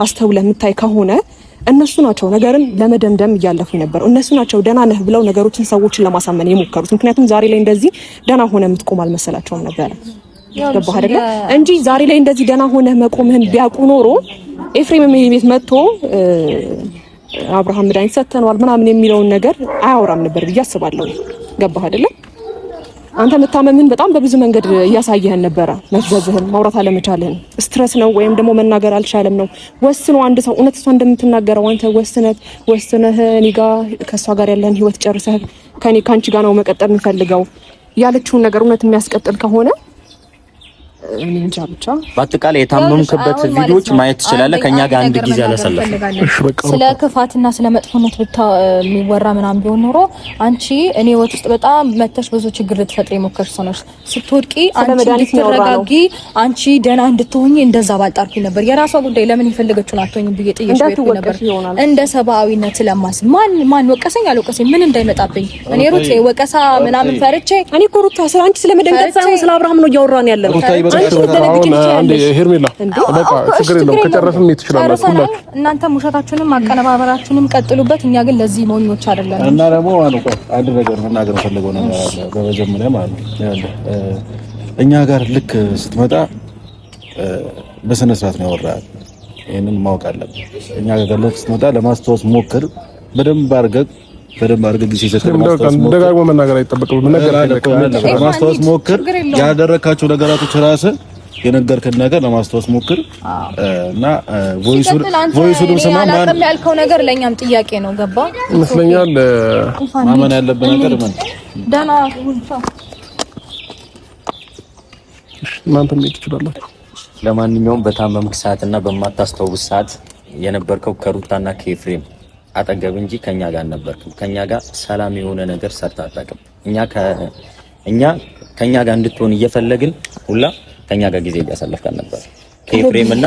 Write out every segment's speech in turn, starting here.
አስተውለህ የምታይ ከሆነ እነሱ ናቸው ነገርን ለመደምደም እያለፉ ነበር። እነሱ ናቸው ደህና ነህ ብለው ነገሮችን ሰዎችን ለማሳመን የሞከሩት። ምክንያቱም ዛሬ ላይ እንደዚህ ደህና ሆነ የምትቆም አልመሰላቸውም ነበር። ገባህ አይደለ? እንጂ ዛሬ ላይ እንደዚህ ደህና ሆነ መቆምህን ቢያውቁ ኖሮ ኤፍሬም ቤት መጥቶ አብርሃም መድኃኒት ሰጥተነዋል ምናምን የሚለውን ነገር አያወራም ነበር ብዬ አስባለሁ። ገባህ አይደለ? አንተ መታመምን በጣም በብዙ መንገድ እያሳየህን ነበረ። መፍዘዝህን ማውራት አለመቻልህን ስትረስ ነው ወይም ደግሞ መናገር አልቻለም ነው። ወስኖ አንድ ሰው እውነት እሷ እንደምትናገረው አንተ ወስነህ እኔ ጋር ከእሷ ጋር ያለህን ህይወት ጨርሰህ ከአንቺ ጋር ነው መቀጠል የምፈልገው ያለችውን ነገር እውነት የሚያስቀጥል ከሆነ እንጃ ብቻ በአጠቃላይ የታመምክበት ቪዲዮዎች ማየት ትችላለህ። ከኛ ጋር አንድ ጊዜ አላሰለፈ ስለ ክፋትና ስለ መጥፎነት የሚወራ ምናምን ቢሆን ኖሮ አንቺ እኔ ወጥ ውስጥ በጣም መተሽ ብዙ ችግር ልትፈጥሪ ሞከርሽ ሆነሽ ስትወድቂ አንቺ እንድትረጋጊ አንቺ ደህና እንድትሆኚ እንደዛ ባልጣርኩኝ ነበር። የራሷ ጉዳይ ለምን ይፈልገችው አትሆኝ ብዬ ጥዬሽ ነበር። እንደ ሰብአዊነት ስለማስብ ማን ወቀሰኝ አልወቀሰኝ ምን እንዳይመጣብኝ እኔ ሩት ወቀሳ ምናምን ፈርቼ እኔ እኮ ሩት ስለ አንቺ ስለመደንገጥ ሳይሆን ስለ አብርሃም ነው እያወራን ያለነው። አንዴ ሄርሜላ በቃ ችግር የለውም ከጨረስን ትችላላችሁ ሁላችሁ። እናንተም ውሸታችሁንም ማቀነባበራችሁንም ቀጥሉበት። እኛ ግን ለዚህ ሞኞች አይደለም። እና ደግሞ አንድ ነገር መናገር ፈልገው ነገር አለ። በመጀመሪያ ማለት ነው እኛ ጋር ልክ ስትመጣ በስነ ስርዓት ነው ያወራል። ይሄንን ማወቅ አለብን። እኛ ጋር ልክ ስትመጣ ለማስተዋወስ ሞክር። በደንብ አድርገህ ጊዜ ደጋግሞ መናገር አይጠበቅም። ለማስተዋወስ ሞክር። ያደረካቸው ነገራቶች ራስህ የነገርከን ነገር ለማስተዋወስ ሞክር እና ቮይሱን ስማ። ማን ያልከው ነገር ለኛም ጥያቄ ነው። ገባ ይመስለኛል። ማመን ያለብን ነገር ምን ደህና እናንተ ምን ትችላላችሁ። ለማንኛውም በታመምክ ሰዓትና በማታስተውስ ሰዓት የነበርከው ከሩታና ከኤፍሬም አጠገብ እንጂ ከኛ ጋር አልነበርክም። ከኛ ጋር ሰላም የሆነ ነገር ሰርታ አታውቅም። እኛ ከኛ ጋር እንድትሆን እየፈለግን ሁላ ከኛ ጋር ጊዜ እያሳለፍካል ነበር። ከኤፍሬምና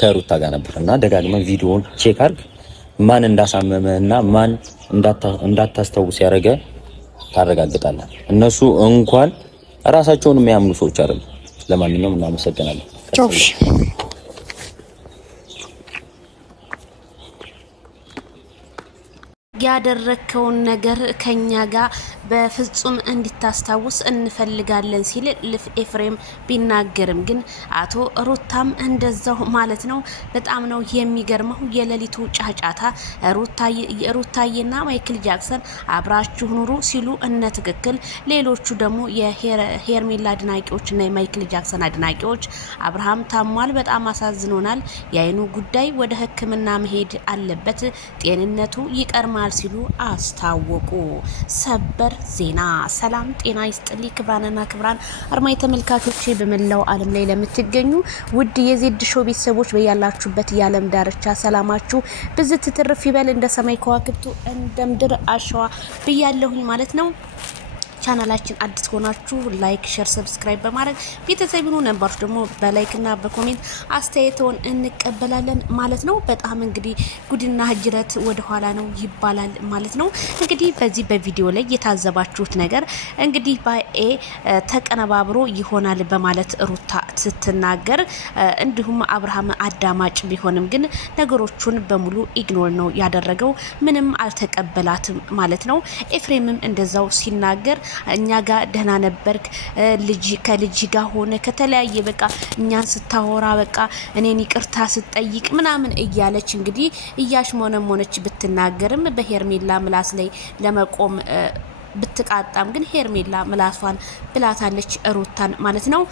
ከሩታ ጋር ነበርና ደጋግመን ቪዲዮውን ቼክ አድርግ። ማን እንዳሳመመና ማን እንዳታስተውስ ያደረገ ታረጋግጣለህ። እነሱ እንኳን ራሳቸውን የሚያምኑ ሰዎች አይደሉም። ለማንኛውም እናመሰግናለን። ያደረከውን ነገር ከኛ ጋር በፍጹም እንድታስታውስ እንፈልጋለን ሲል ኤፍሬም ቢናገርም ግን አቶ ሩታም እንደዛው ማለት ነው። በጣም ነው የሚገርመው የሌሊቱ ጫጫታ። ሩታዬና ማይክል ጃክሰን አብራችሁ ኑሩ ሲሉ እነ ትክክል፣ ሌሎቹ ደግሞ የሄርሜላ አድናቂዎችና የማይክል ጃክሰን አድናቂዎች አብርሃም ታሟል፣ በጣም አሳዝኖናል፣ የአይኑ ጉዳይ ወደ ሕክምና መሄድ አለበት፣ ጤንነቱ ይቀርማል ሲሉ አስታወቁ። ሰበር ዜና። ሰላም ጤና ይስጥልኝ ክብራንና ክብራን አርማይ ተመልካቾቼ በመላው ዓለም ላይ ለምትገኙ ውድ የዜድ ሾው ቤተሰቦች በያላችሁበት የዓለም ዳርቻ ሰላማችሁ ብዝት ትርፍ ይበል እንደ ሰማይ ከዋክብቱ እንደ ምድር አሸዋ ብያለሁኝ ማለት ነው። ቻናላችን አዲስ ሆናችሁ ላይክ፣ ሼር፣ ሰብስክራይብ በማድረግ ቤተሰብ ሁኑ። ነባሮች ደግሞ በላይክና በኮሜንት አስተያየቶን እንቀበላለን ማለት ነው። በጣም እንግዲህ ጉድና ህጅረት ወደ ኋላ ነው ይባላል ማለት ነው። እንግዲህ በዚህ በቪዲዮ ላይ የታዘባችሁት ነገር እንግዲህ ባኤ ተቀነባብሮ ይሆናል በማለት ሩታ ስትናገር፣ እንዲሁም አብርሃም አዳማጭ ቢሆንም ግን ነገሮቹን በሙሉ ኢግኖር ነው ያደረገው። ምንም አልተቀበላትም ማለት ነው። ኤፍሬምም እንደዛው ሲናገር እኛ ጋር ደህና ነበርክ፣ ከልጅ ጋር ሆነ ከተለያየ በቃ እኛን ስታወራ በቃ እኔን ይቅርታ ስጠይቅ ምናምን እያለች እንግዲህ እያሽሞነሞነች ብትናገርም በሄርሜላ ምላስ ላይ ለመቆም ብትቃጣም ግን ሄርሜላ ምላሷን ብላታለች ሩታን ማለት ነው።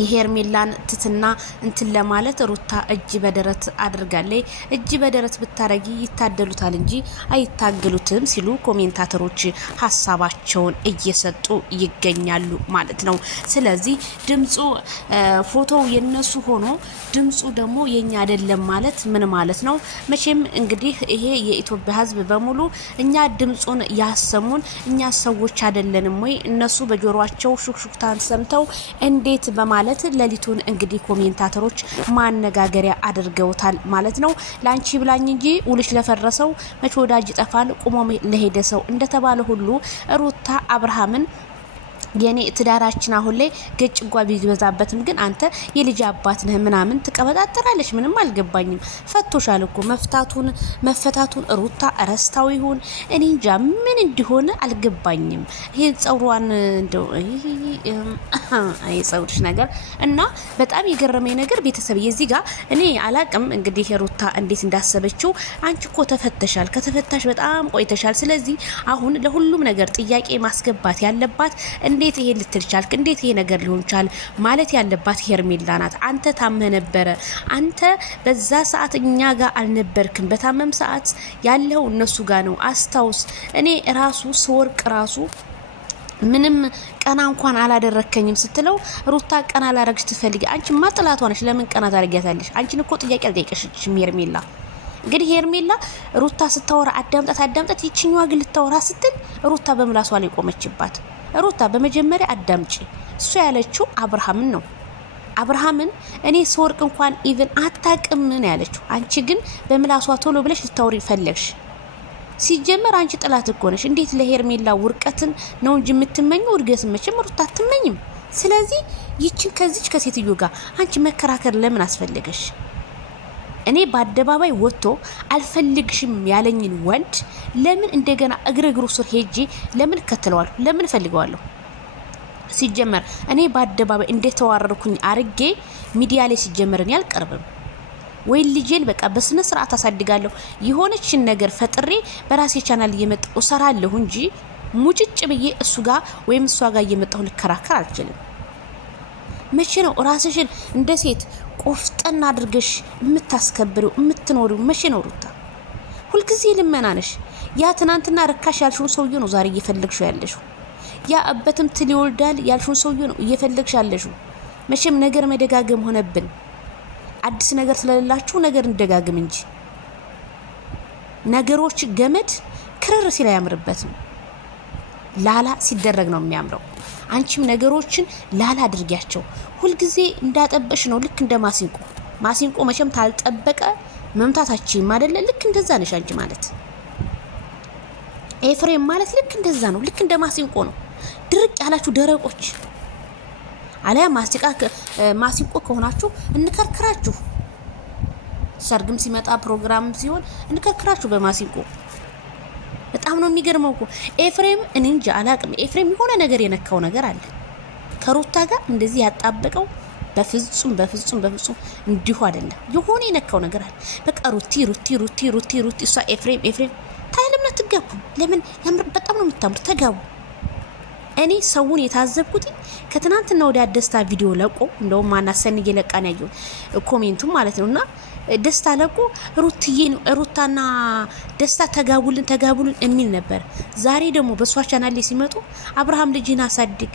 የሄርሜላን ትትና እንትን ለማለት ሩታ እጅ በደረት አድርጋለች። እጅ በደረት ብታረጊ ይታደሉታል እንጂ አይታገሉትም ሲሉ ኮሜንታተሮች ሀሳባቸውን እየሰጡ ይገኛሉ ማለት ነው። ስለዚህ ድምጹ ፎቶው የነሱ ሆኖ ድምጹ ደግሞ የኛ አይደለም ማለት ምን ማለት ነው? መቼም እንግዲህ ይሄ የኢትዮጵያ ሕዝብ በሙሉ እኛ ድምጹን ያሰሙን እኛ ሰዎች አይደለንም ወይ? እነሱ በጆሮአቸው ሹክሹክታን ሰምተው እንዴት በማለት ለሊቱን እንግዲህ ኮሜንታተሮች ማነጋገሪያ አድርገውታል ማለት ነው። ላንቺ ብላኝ እንጂ ውልሽ ለፈረሰው መቼ ወዳጅ ይጠፋል ቁሞ ለሄደ ሰው እንደተባለ ሁሉ ሩታ አብርሃምን የኔ ትዳራችን አሁን ላይ ገጭጓ ቢበዛበትም ግን አንተ የልጅ አባት ነህ ምናምን ትቀበጣጠራለች። ምንም አልገባኝም። ፈቶሻል እኮ መፈታቱን ሩታ ረስታው ይሁን እኔ እንጃ ምን እንደሆነ አልገባኝም። ይሄ ጸውሯን እንደው አይ ጸውርሽ ነገር እና በጣም የገረመኝ ነገር ቤተሰብ የዚህ ጋር እኔ አላቅም እንግዲህ ሩታ እንዴት እንዳሰበችው። አንቺ እኮ ተፈተሻል፣ ከተፈታሽ በጣም ቆይተሻል። ስለዚህ አሁን ለሁሉም ነገር ጥያቄ ማስገባት ያለባት እንዴት ይሄ ልትል ቻልክ? እንዴት ይሄ ነገር ሊሆን ቻለ ማለት ያለባት ሄርሜላ ናት። አንተ ታመህ ነበረ። አንተ በዛ ሰዓት እኛ ጋር አልነበርክም። በታመም ሰዓት ያለው እነሱ ጋር ነው። አስታውስ። እኔ ራሱ ስወርቅ ራሱ ምንም ቀና እንኳን አላደረከኝም ስትለው ሩታ ቀና ላረግሽ ትፈልጊ? አንቺማ ጥላቷ ነሽ። ለምን ቀና ታረጊያታለሽ? አንቺን እኮ ጥያቄ አልጠየቀሽም ሄርሜላ። እንግዲህ ሄርሜላ ሩታ ስታወራ አዳምጣት። ይችኛዋ ግን ልታወራ ስትል ሩታ በምላሷ ላይ ቆመችባት። ሩታ በመጀመሪያ አዳምጪ። እሱ ያለችው አብርሃምን ነው። አብርሃምን እኔ ስወርቅ እንኳን ኢቭን አታቅም ነው ያለችው። አንቺ ግን በምላሷ ቶሎ ብለሽ ልታወሪ ፈለግሽ። ሲጀመር አንቺ ጥላት እኮ ነሽ። እንዴት ለሄርሜላ ውርቀትን ነው እንጂ የምትመኘው እድገትን መቼም ሩታ አትመኝም። ስለዚህ ይችን ከዚች ከሴትዮ ጋር አንቺ መከራከር ለምን አስፈልገሽ? እኔ በአደባባይ ወጥቶ አልፈልግሽም ያለኝን ወንድ ለምን እንደገና እግሩ ስር ሄጄ ለምን ከተለዋለሁ? ለምን ፈልገዋለሁ? ሲጀመር እኔ በአደባባይ እንደተዋረርኩኝ አርጌ ሚዲያ ላይ ሲጀመር እኔ አልቀርብም ወይ ልጄን በቃ በስነ ስርዓት አሳድጋለሁ። የሆነችን ነገር ፈጥሬ በራሴ ቻናል እየመጣሁ እሰራለሁ እንጂ ሙጭጭ ብዬ እሱ ጋር ወይም እሷ ጋር እየመጣሁ ልከራከር አልችልም። መቼ ነው ራስሽን እንደ ሴት ቆፍጠና አድርገሽ የምታስከብሪው የምትኖሪው? መቼ ነው ሩታ? ሁልጊዜ ልመና ነሽ። ያ ትናንትና ርካሽ ያልሽውን ሰውዬ ነው ዛሬ እየፈለግሽው ያለሽው። ያ አበትም ትል ይወልዳል ያልሽውን ሰውዬ ነው እየፈለግሽ ያለሽው። መቼም ነገር መደጋገም ሆነብን። አዲስ ነገር ስለሌላችሁ ነገር እንደጋግም እንጂ ነገሮች ገመድ ክርር ሲል አያምርበትም። ላላ ሲደረግ ነው የሚያምረው። አንቺም ነገሮችን ላላ አድርጊያቸው። ሁልጊዜ እንዳጠበሽ ነው። ልክ እንደ ማሲንቆ መቼም ታልጠበቀ መምታታችን አይደለ? ልክ እንደዛ ነሽ አንቺ ማለት። ኤፍሬም ማለት ልክ እንደዛ ነው። ልክ እንደ ማሲንቆ ነው። ድርቅ ያላችሁ ደረቆች። አለያ ማሲንቆ ከሆናችሁ እንከርክራችሁ። ሰርግም ሲመጣ ፕሮግራም ሲሆን እንከርክራችሁ በማሲንቆ። በጣም ነው የሚገርመው እኮ ኤፍሬም። እኔ እንጃ አላቅም። ኤፍሬም የሆነ ነገር የነካው ነገር አለ ከሩታ ጋር እንደዚህ ያጣበቀው። በፍጹም እንዲሁ አይደለም። የሆነ የነካው ነገር አለ። በቃ ሩቲ እሷ ኤፍሬም ታለምና ትጋቡ። ለምን ያምር? በጣም ነው የምታምሩ። ተጋቡ። እኔ ሰውን የታዘብኩት ከትናንትና ወደ ደስታ ቪዲዮ ለቆ እንደውም ማናሰን እየለቃን ያየው ኮሜንቱም ማለት ነውና ደስታ ለቆ ሩታና ደስታ ተጋቡልን የሚል ነበር። ዛሬ ደግሞ በሷ ቻናል ላይ ሲመጡ አብርሃም ልጅን አሳድግ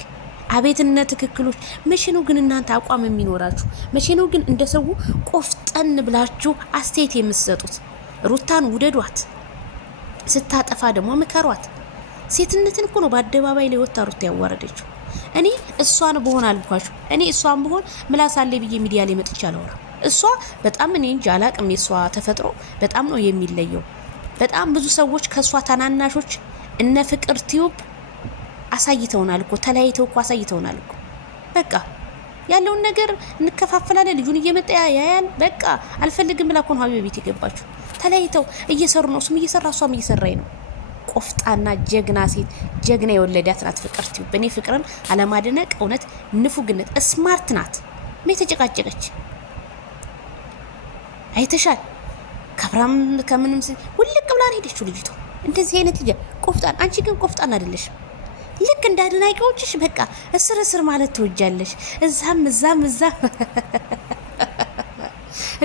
አቤትነ ትክክሎች። መቼ ነው ግን እናንተ አቋም የሚኖራችሁ? መቼ ነው ግን እንደሰው ቆፍጠን ብላችሁ አስተያየት የምትሰጡት? ሩታን ውደዷት፣ ስታጠፋ ደግሞ ምከሯት። ሴትነትን እኮ ነው በአደባባይ ላይ ወጣ ሩታ ያዋረደችው። እኔ እሷን በሆን አልኳችሁ። እኔ እሷን በሆን ምላስ አለ ብዬ ሚዲያ ላይ መጥቻ አላወራ። እሷ በጣም እኔ እንጃ አላቅም። የሷ ተፈጥሮ በጣም ነው የሚለየው። በጣም ብዙ ሰዎች ከሷ ታናናሾች እነ ፍቅር ቲዩብ አሳይተውናል እኮ ተለያይተው እኮ አሳይተውናል እኮ። በቃ ያለውን ነገር እንከፋፈላለን። ልጁን እየመጣ ያያል። በቃ አልፈልግም ብላ እኮ ነው ሀቢብ ቤት የገባችሁ። ተለያይተው እየሰሩ ነው። እሱም እየሰራ እሷም እየሰራኝ ነው። ቆፍጣና ጀግና ሴት ጀግና የወለዳት ናት ፍቅር ቲዩብ። በእኔ ፍቅርን አለማድነቅ እውነት ንፉግነት። ስማርት ናት። ምን ተጨቃጨቀች? አይተሻል። ከብራም ከምንም ውልቅ ብላ ነው ሄደችው ልጅቷ። እንደዚህ አይነት ልጅ ቆፍጣን። አንቺ ግን ቆፍጣን አይደለሽ። ልክ እንደ አድናቂዎችሽ በቃ እስር ማለት ትወጃለሽ። እዛም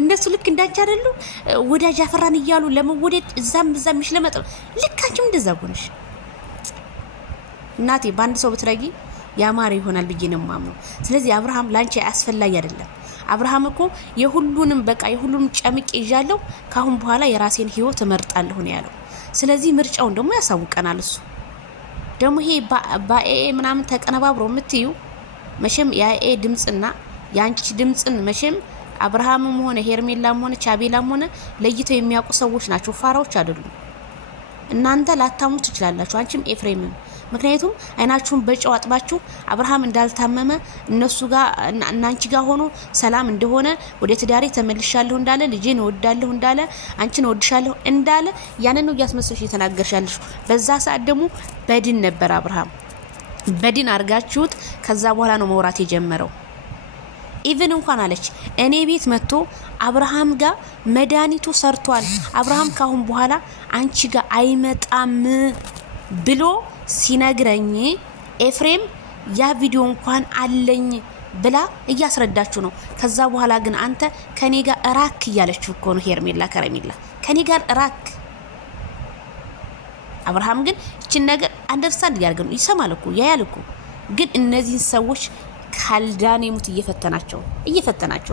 እነሱ ልክ እንዳንቺ አይደሉ ወዳጅ አፈራን እያሉ ለመወደድ እዛም ይሽለመጥ። ልክ አንቺም እንደዛ ሆነሽ እናቴ። በአንድ ሰው ብትረጊ ያማረ ይሆናል ብዬ ነው የማምነው። ስለዚህ አብርሃም ላንቺ አስፈላጊ አይደለም። አብርሃም እኮ የሁሉንም ጨምቄ ይዣለሁ፣ ካሁን በኋላ የራሴን ህይወት እመርጣለሁ ነው ያለው። ስለዚህ ምርጫውን ደግሞ ያሳውቀናል እሱ። ደግሞ ይሄ ባኤ ምናምን ተቀነባብሮ የምትዩ መቼም የኤ ድምጽና ያንቺ ድምጽን መቼም አብርሃምም ሆነ ሄርሜላም ሆነ ቻቤላም ሆነ ለይተው የሚያውቁ ሰዎች ናቸው፣ ፋራዎች አይደሉም። እናንተ ላታሙ ትችላላችሁ። አንቺም ኤፍሬምም ምክንያቱም አይናችሁን በጨው አጥባችሁ አብርሃም እንዳልታመመ እነሱ ጋር እናንቺ ጋር ሆኖ ሰላም እንደሆነ ወደ ትዳሬ ተመልሻለሁ እንዳለ ልጄን እወዳለሁ እንዳለ አንቺን እወድሻለሁ እንዳለ ያንን ነው እያስመሰልሽ እየተናገርሻለሽ። በዛ ሰዓት ደግሞ በድን ነበር አብርሃም በድን አርጋችሁት ከዛ በኋላ ነው መውራት የጀመረው። ኢቭን እንኳን አለች እኔ ቤት መጥቶ አብርሃም ጋር መድኃኒቱ ሰርቷል አብርሃም ካሁን በኋላ አንቺ ጋር አይመጣም ብሎ ሲነግረኝ ኤፍሬም ያ ቪዲዮ እንኳን አለኝ ብላ እያስረዳችሁ ነው። ከዛ በኋላ ግን አንተ ከኔ ጋር ራክ እያለችው እኮ ነው ሄርሜላ ከረሜላ ከኔ ጋር ራክ። አብርሃም ግን እቺን ነገር አንደርስታንድ ያርገ ነው ይሰማል እኮ ያያል እኮ። ግን እነዚህ ሰዎች ካልዳን የሙት እየፈተናቸው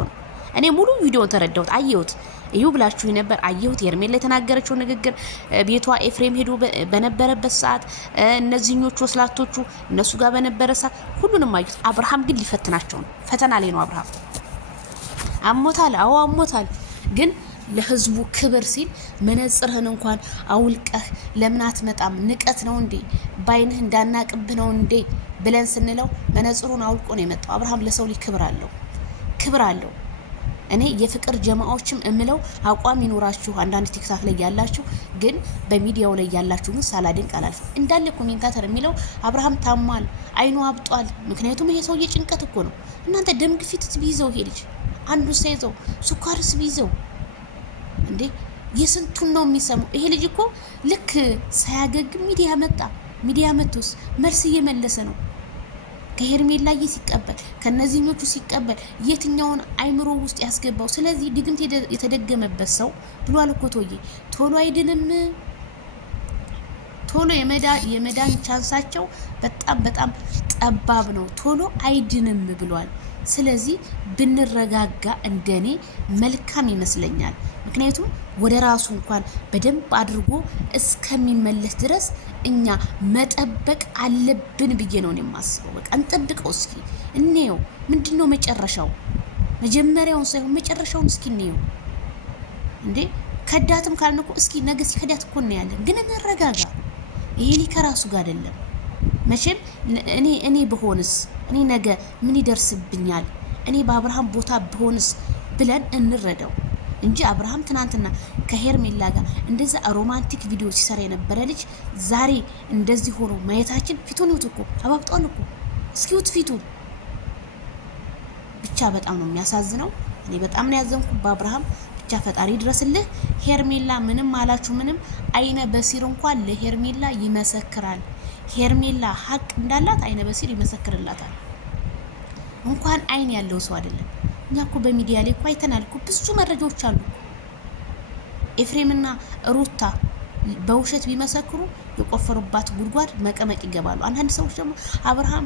ነው። እኔ ሙሉ ቪዲዮን ተረዳሁት አየሁት። እዩ ብላችሁ ነበር አየሁት። ሄርሜላ የተናገረችው ንግግር ቤቷ ኤፍሬም ሄዶ በነበረበት ሰዓት እነዚህኞቹ ወስላቶቹ እነሱ ጋር በነበረ ሰዓት ሁሉንም አየሁት። አብርሃም ግን ሊፈትናቸው ነው። ፈተና ላይ ነው አብርሃም። አሞታል፣ አዎ አሞታል። ግን ለህዝቡ ክብር ሲል መነጽርህን እንኳን አውልቀህ ለምን አትመጣም? ንቀት ነው እንዴ? ባይንህ እንዳናቅብህ ነው እንዴ ብለን ስንለው መነጽሩን አውልቆ ነው የመጣው። አብርሃም ለሰው ልጅ ክብር አለው። እኔ የፍቅር ጀማዓዎችም እምለው አቋም ይኖራችሁ አንዳንድ ቲክታክ ላይ ያላችሁ ግን በሚዲያው ላይ ያላችሁ ግን ሳላድንቅ አላልኩም። እንዳለ ኮሜንታተር የሚለው አብርሃም ታሟል፣ አይኑ አብጧል። ምክንያቱም ይሄ ሰውዬ ጭንቀት እኮ ነው። እናንተ ደም ግፊት ቢይዘው ይሄ ልጅ አንዱ ሳይዘው ሱካርስ ቢይዘው እንዴ የስንቱን ነው የሚሰማው? ይሄ ልጅ እኮ ልክ ሳያገግም ሚዲያ መጥቶስ መልስ እየመለሰ ነው። ከሄርሜላዬ ሲቀበል ከነዚህኞቹ ሲቀበል የትኛውን አይምሮ ውስጥ ያስገባው? ስለዚህ ድግምት የተደገመበት ሰው ብሏል እኮ ቶሎ አይድንም። ቶሎ የመዳን ቻንሳቸው በጣም ጠባብ ነው። ቶሎ አይድንም ብሏል። ስለዚህ ብንረጋጋ እንደኔ መልካም ይመስለኛል። ምክንያቱም ወደ ራሱ እንኳን በደንብ አድርጎ እስከሚመለስ ድረስ እኛ መጠበቅ አለብን ብዬ ነው የማስበው። በቃ እንጠብቀው እስኪ እንየው ምንድነው መጨረሻው። መጀመሪያውን ሳይሆን መጨረሻውን እስኪ እንየው። እንዴ ከዳትም ካልነው እስኪ ነገ ሲከዳት እኮ ነው ያለን። ግን እንረጋጋ። ይሄ ከራሱ ጋር አይደለም መቼም እኔ በሆንስ እኔ ነገ ምን ይደርስብኛል? እኔ በአብርሃም ቦታ በሆንስ ብለን እንረዳው እንጂ አብርሃም ትናንትና ከሄርሜላ ጋር እንደዛ ሮማንቲክ ቪዲዮ ሲሰራ የነበረ ልጅ ዛሬ እንደዚህ ሆኖ ማየታችን ፊቱን ይውት እኮ አባብጧል እኮ። እስኪውት ፊቱን ብቻ በጣም ነው የሚያሳዝነው። እኔ በጣም ነው ያዘንኩት በአብርሃም። ብቻ ፈጣሪ ድረስልህ። ሄርሜላ ምንም አላችሁ ምንም አይነ በሲር እንኳን ለሄርሜላ ይመሰክራል። ሄርሜላ ሀቅ እንዳላት አይነ በሲር ይመሰክርላታል። እንኳን አይን ያለው ሰው አይደለም። እኛ እኮ በሚዲያ ላይ እኮ አይተናል እኮ ብዙ መረጃዎች አሉ። ኤፍሬምና ሩታ በውሸት ቢመሰክሩ የቆፈሩባት ጉድጓድ መቀመቅ ይገባሉ። አንዳንድ ሰዎች ደግሞ አብርሃም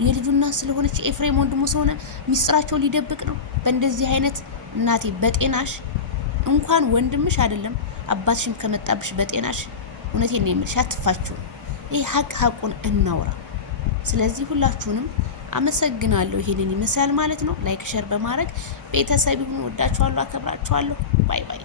የልጁና ስለሆነች ኤፍሬም ወንድሙ ስለሆነ ሚስጥራቸው ሊደብቅ ነው። በእንደዚህ አይነት እናቴ በጤናሽ እንኳን ወንድምሽ አይደለም አባትሽም ከመጣብሽ በጤናሽ እውነቴን ነው የምልሽ አትፋችሁ። ይሄ ሀቁን እናውራ። ስለዚህ ሁላችሁንም አመሰግናለሁ። ይሄንን ይመስላል ማለት ነው። ላይክ ሼር በማድረግ ቤተሰብ ይሁኑ። ወዳችኋለሁ፣ አከብራችኋለሁ። ባይ ባይ።